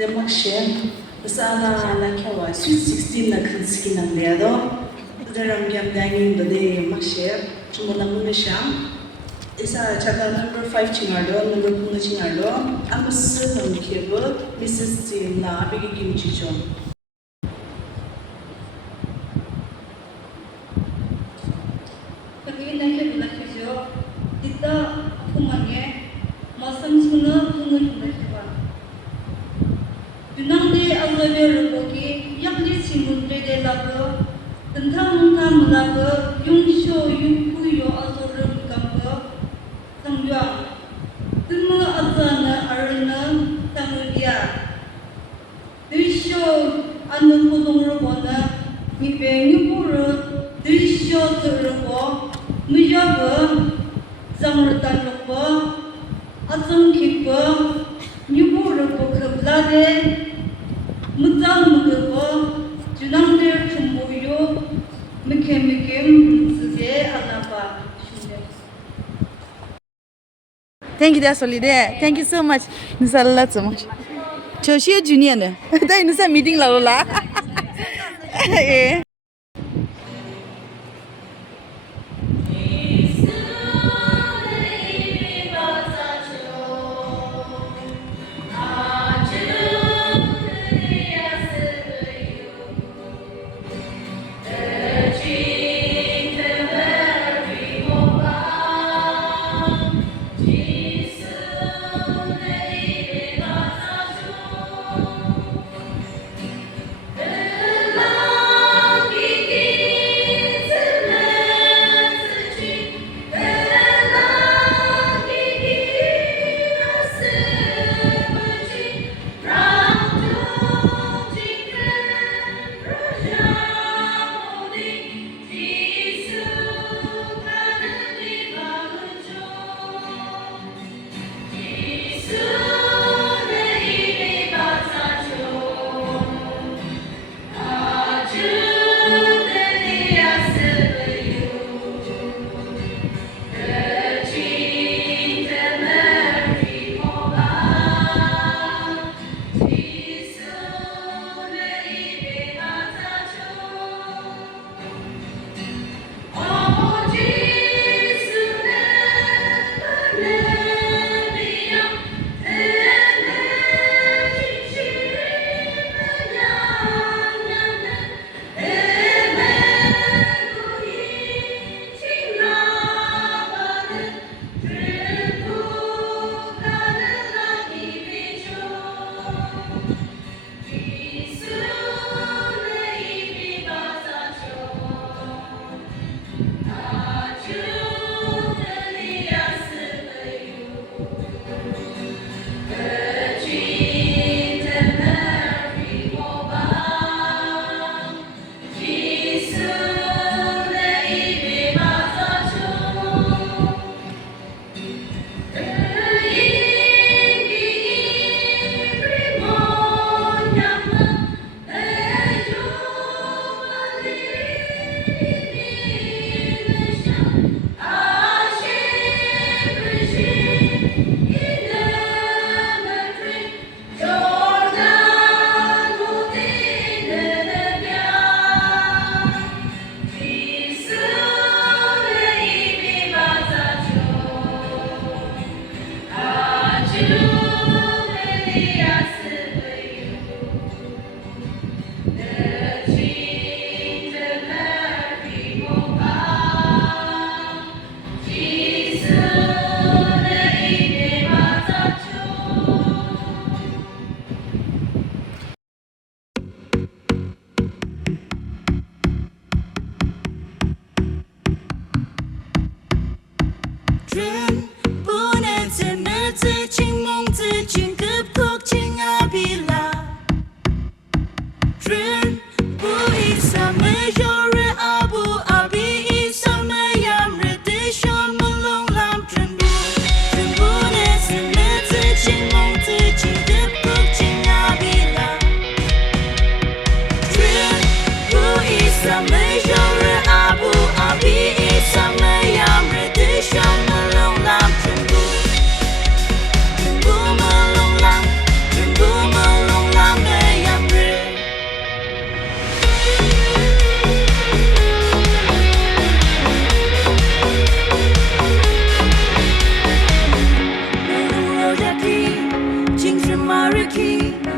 Demokshen, Sana Lakawa, Sweet 16 Nakanski Namleado, the Ramgam Dangin the day Maksher, Chumalamunasham, is a chapter number 5 Chingardo, number Punachingardo, I'm a certain cable, Mrs. Tina, Big Kimchicho. Dunangde alwabe ruboki yakli simundre de lago tentang mulago yungsho yungkuyo azorun kamgo samyang tuma azana arana tamudia duisho anu podong rubona mibe nyupuru duisho turubo mujago zamrutan rubo azong kipo nyupuru bukhablade Mutang Mugapo, Junangder Chumboyo, Mikem, Suze, Anapa. Thank you, that's only there. Thank you so much. Nisa lot so much. Choshi Junior ne. Dai Nisa meeting la la. Eh. Akheam.